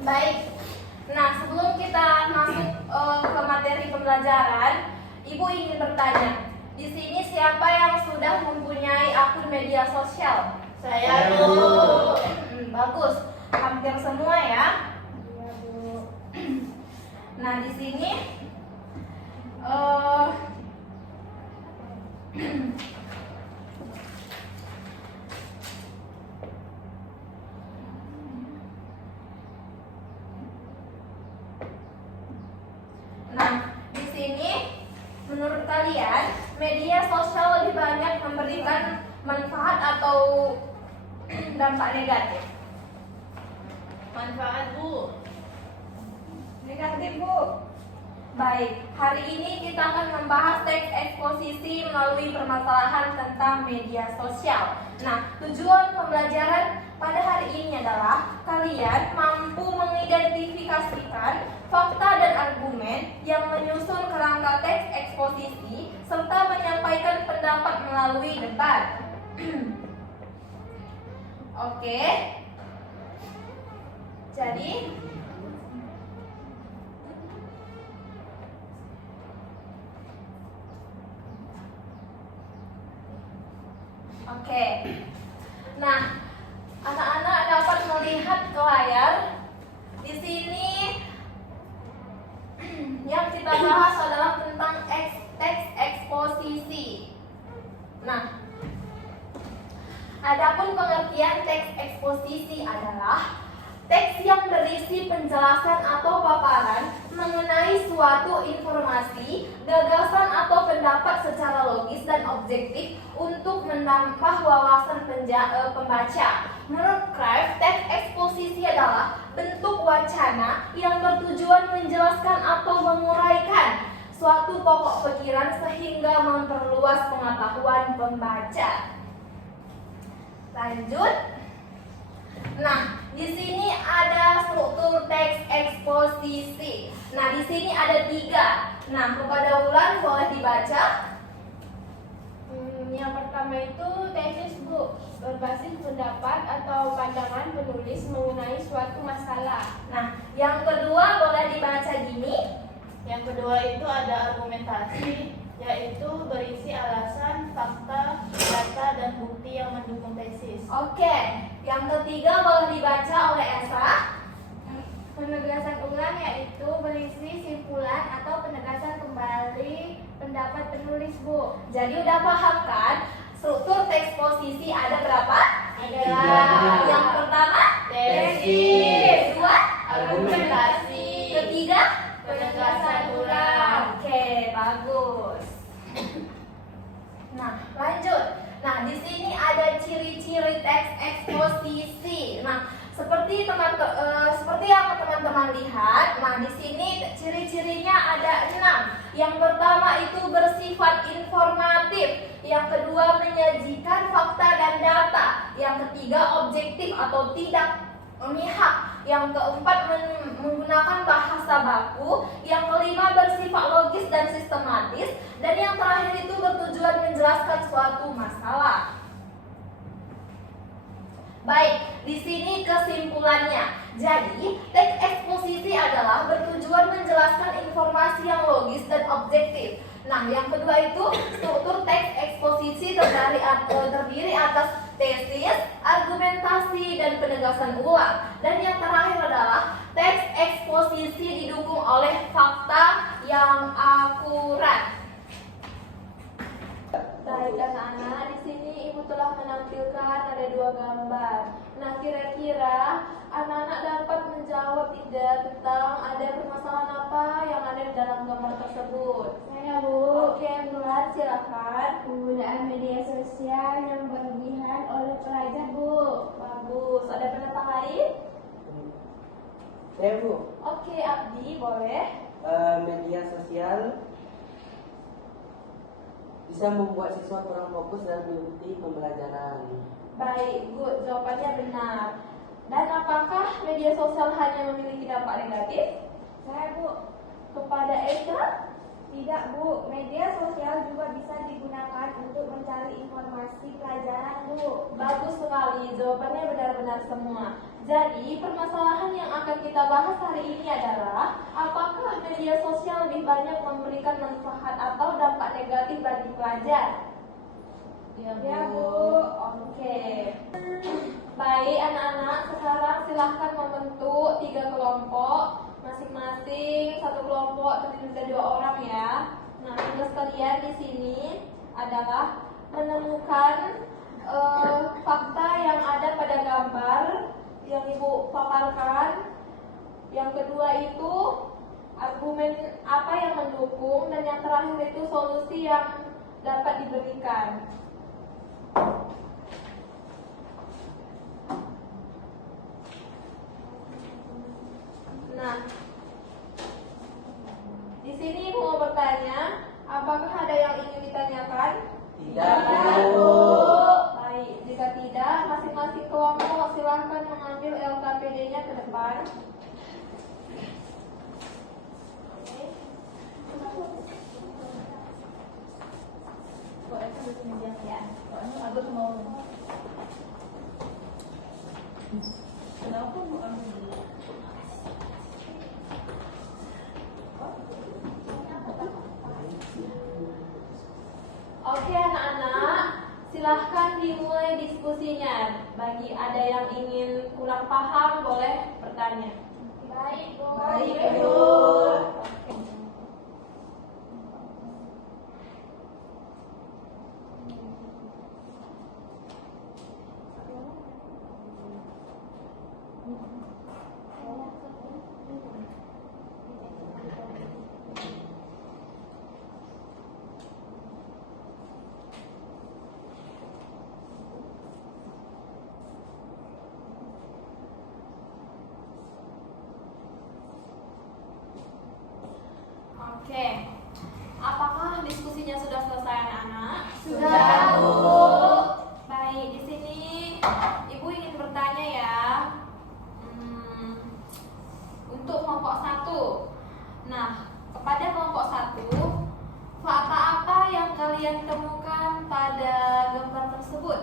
Baik. Nah, sebelum kita masuk ke materi pembelajaran, Ibu ingin bertanya. Di sini siapa yang sudah mempunyai akun media sosial? Saya, Bu. Bagus. Hampir semua ya. Iya, Bu. Nah, di sini Nah, di sini menurut kalian media sosial lebih banyak memberikan manfaat atau dampak negatif? Manfaat, Bu. Negatif, Bu. Baik, hari ini kita akan membahas teks eksposisi melalui permasalahan tentang media sosial. Nah, tujuan pembelajaran pada hari ini adalah kalian mampu mengidentifikasikan fakta dan argumen yang menyusun kerangka teks eksposisi serta menyampaikan pendapat melalui debat. Oke. Jadi Oke. Nah, anak-anak dapat melihat ke layar. Di sini yang kita bahas adalah tentang teks eksposisi. Nah, adapun pengertian teks eksposisi adalah teks yang berisi penjelasan atau paparan mengenai suatu informasi, gagasan atau pendapat secara logis dan objektif untuk menambah wawasan pembaca. Menurut Kraft, teks eksposisi adalah bentuk wacana yang bertujuan menjelaskan atau menguraikan suatu pokok pikiran sehingga memperluas pengetahuan pembaca. Lanjut. Nah, di sini ada struktur teks eksposisi. Nah, di sini ada 3. Nah, kepada Wulan boleh dibaca. Yang pertama itu tesis, Bu. Berbasis pendapat atau pandangan penulis mengenai suatu masalah. Nah, yang kedua boleh dibaca gini. Yang kedua itu ada argumentasi, yaitu berisi alasan, fakta, data, dan bukti yang mendukung tesis. Oke, yang ketiga boleh dibaca oleh Esa. Penegasan ulang yaitu berisi simpulan atau penegasan kembali pendapat penulis, Bu. Jadi udah paham kan? Struktur teks eksposisi ada berapa? Ada. Yang pertama Tesis. Kedua Argumentasi. Ketiga Penegasan ulang. Oke, bagus. Nah, lanjut. Nah, di sini ada ciri-ciri teks eksposisi. Nah, seperti yang teman-teman lihat. Nah, di sini ciri-cirinya ada 6. Yang pertama itu bersifat informatif. Yang kedua menyajikan fakta dan data. Yang ketiga objektif atau tidak memihak. Yang keempat menggunakan bahasa baku. Yang kelima bersifat logis dan sistematis. Dan yang terakhir itu bertujuan menjelaskan suatu masalah. Baik, di sini kesimpulannya. Jadi, teks eksposisi adalah bertujuan menjelaskan informasi yang logis dan objektif. Nah, yang kedua itu struktur teks eksposisi terdiri atas tesis, argumentasi, dan penegasan ulang. Dan yang terakhir adalah teks eksposisi didukung oleh fakta yang akurat. Baik anak-anak, di sini ibu telah menampilkan ada 2 gambar. Nah, kira-kira anak-anak dapat menjawab tidak tentang ada permasalahan apa yang ada di dalam gambar tersebut? Saya, Bu. Oke, Bulan silakan. Penggunaan media sosial yang berlebihan oleh pelajar, Bu. Bagus. Ada pendapat lain? Saya, Bu. Oke, Abdi boleh. Media sosial bisa membuat siswa kurang fokus dan mengikuti pembelajaran. Baik, good. Jawabannya benar. Dan apakah media sosial hanya memiliki dampak negatif? Saya, Bu. Kepada Esa? Tidak, Bu. Media sosial juga bisa digunakan untuk mencari informasi pelajaran, Bu. Bagus sekali, jawabannya benar-benar semua. Jadi, permasalahan yang akan kita kita bahas hari ini adalah apakah media sosial lebih banyak memberikan manfaat atau dampak negatif bagi pelajar? Ya Bu. Oke. Baik anak-anak, sekarang silahkan membentuk 3 kelompok, masing-masing satu kelompok terdiri dari 2 orang ya. Nah, tugas kalian di sini adalah menemukan fakta yang ada pada gambar yang Ibu paparkan. Yang kedua itu argumen apa yang mendukung, dan yang terakhir itu solusi yang dapat diberikan. Nah, di sini Ibu mau bertanya, apakah ada yang ingin ditanyakan? Tidak, Bu. Baik, jika tidak, masing-masing kelompok silahkan mengambil LKPD-nya ke depan. Kok itu di sini dia ya? Soalnya Agus mau. Kenapa mau ambil dulu? Oke anak-anak, silahkan dimulai diskusinya. Bagi ada yang ingin kurang paham, boleh bertanya. Baik, Bu. Baik, Bu. Oke, apakah diskusinya sudah selesai anak-anak? Sudah, Bu. Baik, di sini Ibu ingin bertanya ya. Untuk kelompok 1. Nah, kepada kelompok 1, fakta apa yang kalian temukan pada gambar tersebut?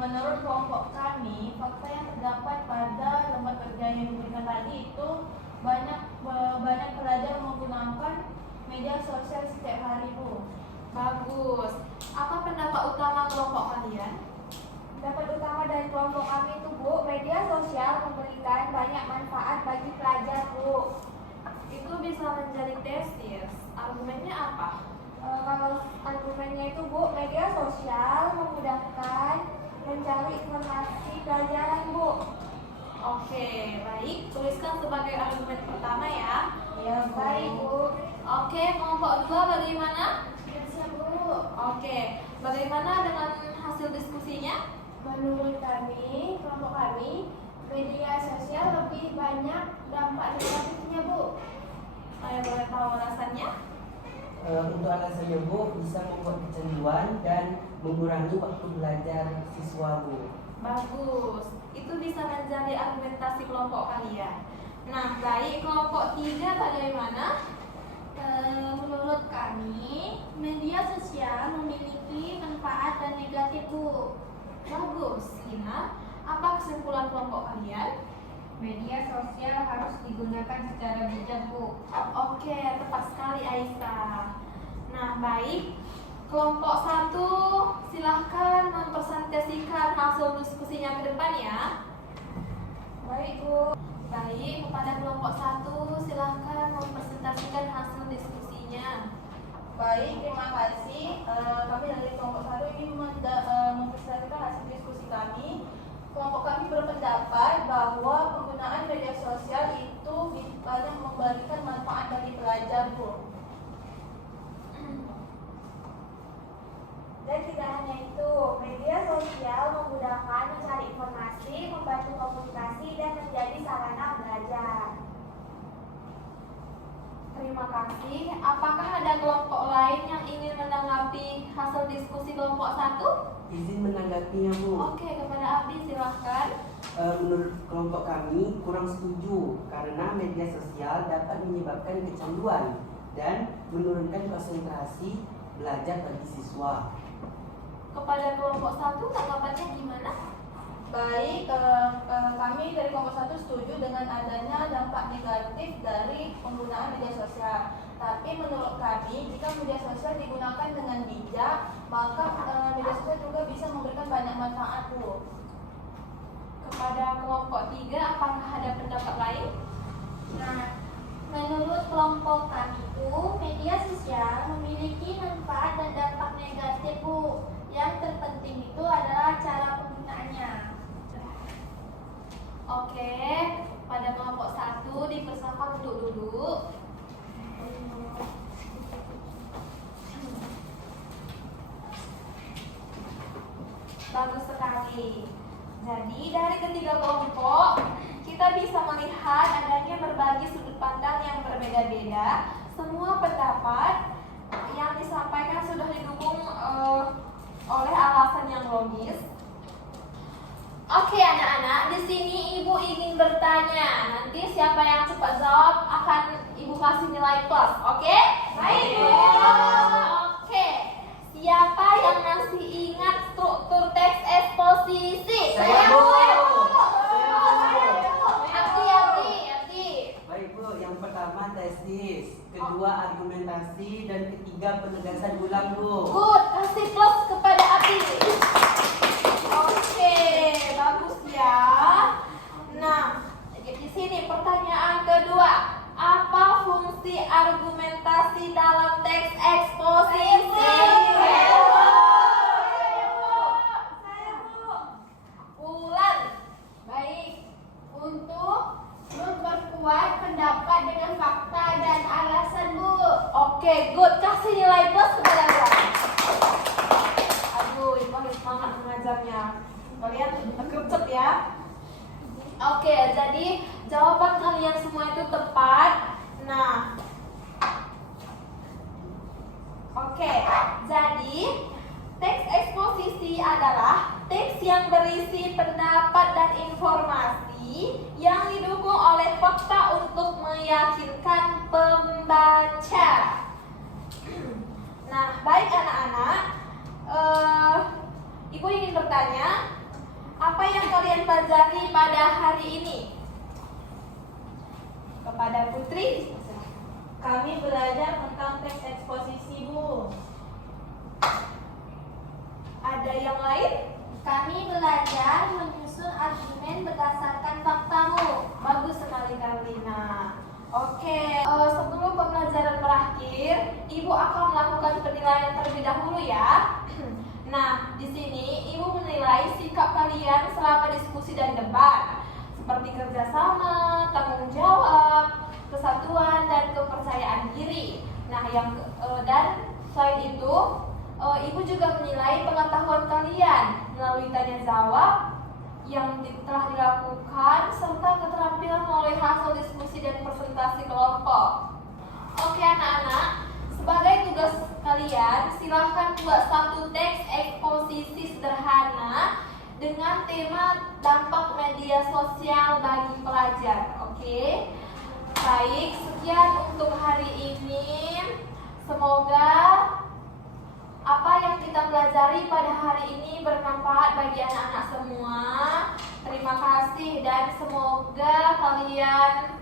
Menurut kelompok kami, fakta yang terdapat pada lembar kerja yang diberikan tadi itu banyak pelajar menggunakan media sosial setiap hari, Bu. Bagus. Apa pendapat utama kelompok kalian? Pendapat utama dari kelompok kami itu, Bu, media sosial memberikan banyak manfaat bagi pelajar, Bu. Itu bisa menjadi tesis. Argumennya apa? Kalau argumennya itu, Bu, media sosial memudahkan mencari informasi pelajaran, Bu. Oke, baik. Tuliskan sebagai argumen pertama ya. Ya, baik, Bu. Oke, kelompok 2 bagaimana? Bisa, Bu. Oke, bagaimana dengan hasil diskusinya? Menurut kami, kelompok kami, media sosial lebih banyak dampak negatifnya, Bu. Saya boleh tahu alasannya? Untuk alasannya, Bu, bisa membuat kecanduan dan mengurangi waktu belajar siswa, Bu. Bagus. Itu bisa menjadi argumentasi kelompok kalian. Nah, baik, kelompok 3 bagaimana? Menurut kami, media sosial memiliki manfaat dan negatif, Bu. Bagus. Lina, apa kesimpulan kelompok kalian? Media sosial harus digunakan secara bijak, Bu. Oke, tepat sekali Aisyah. Nah, baik. Kelompok 1, silahkan mempresentasikan hasil diskusinya ke depan ya. Baik, Bu. Baik, kepada kelompok 1, silahkan mempresentasikan hasil diskusinya. Baik, terima kasih. Kami dari kelompok 1 ini mempresentasikan hasil diskusi kami. Kelompok kami berpendapat bahwa penggunaan media sosial itu banyak memberikan manfaat bagi pelajar, Bu. Dan tidak hanya itu, media sosial memudahkan mencari informasi, membantu komunikasi, dan menjadi sarana belajar. Terima kasih. Apakah ada kelompok lain yang ingin menanggapi hasil diskusi kelompok 1? Izin menanggapinya, Bu. Oke, kepada Abdi silahkan. Menurut kelompok kami kurang setuju karena media sosial dapat menyebabkan kecanduan dan menurunkan konsentrasi belajar bagi siswa. Kepada kelompok 1, tanggapannya gimana? Baik, kami dari kelompok 1 setuju dengan adanya dampak negatif dari penggunaan media sosial. Tapi menurut kami, jika media sosial digunakan dengan bijak, maka media sosial juga bisa memberikan banyak manfaat, Bu. Kepada kelompok 3, apakah ada pendapat lain? Nah, menurut kelompok kami Bu, media sosial memiliki manfaat dan dampak negatif Bu. Yang terpenting itu adalah cara penggunaannya. Oke, pada kelompok 1 dipersilakan untuk duduk. Bagus sekali. Jadi dari ketiga kelompok kita bisa melihat adanya berbagai sudut pandang yang berbeda-beda. Semua pendapat yang disampaikan sudah didukung oleh alasan yang logis. Oke anak-anak, di sini ibu ingin bertanya. Nanti siapa yang cepat jawab akan ibu kasih nilai plus. Oke? Baik, Bu. Oke. Siapa yang masih ingat struktur teks eksposisi? Saya, Bu. Abdi. Baik Bu, yang pertama tesis, kedua argumentasi, dan ketiga penegasan ulang Bu. Good, kasih plus kepada Abdi. Oke, bagus ya. Nah, di sini pertanyaan kedua. Apa fungsi argumentasi dalam teks eksposisi? Bulan. Baik. Untuk memperkuat pendapat dengan fakta dan alasan Bu. Oke, good. Kasih nilai plus kepada Bulan. Aduh, ibu harus semangat mengajarnya. Kalian gercep ya. Oke, jadi jawaban kalian semua itu tepat. Nah, oke, jadi teks eksposisi adalah teks yang berisi pendapat dan informasi yang didukung oleh fakta untuk meyakinkan pembaca. Nah, baik anak-anak, ibu ingin bertanya, apa yang kalian pelajari pada hari ini? Kepada Putri, Kami belajar tentang teks eksposisi, Bu. ada yang lain? Kami belajar menyusun argumen berdasarkan fakta Bu. Bagus sekali Karlina. Oke, sebelum pembelajaran berakhir, ibu akan melakukan penilaian terlebih dahulu ya. Nah, di sini ibu menilai sikap kalian selama diskusi dan debat, seperti kerjasama, tanggung jawab, kesatuan, dan kepercayaan diri. Nah, dan selain itu, ibu juga menilai pengetahuan kalian melalui tanya jawab yang telah dilakukan serta keterampilan melalui hasil diskusi dan presentasi kelompok. Oke anak-anak, sebagai tugas kalian silahkan buat satu teks eksposisi sederhana dengan tema dampak media sosial bagi pelajar. Oke, baik, sekian untuk hari ini. Semoga apa yang kita pelajari pada hari ini bermanfaat bagi anak-anak semua. Terima kasih dan semoga kalian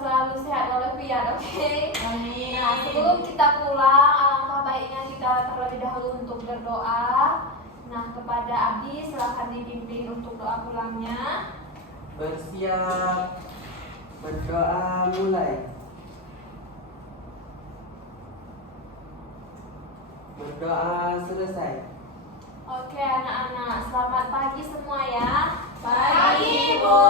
selalu sehat walafiat, oke? Amin. Nah, sebelum kita pulang, alangkah baiknya kita terlebih dahulu untuk berdoa. Nah, kepada Abdi silahkan dibimbing untuk doa pulangnya. Bersiap, berdoa mulai. Berdoa selesai. Oke anak-anak, selamat pagi semua ya. Pagi, Bu.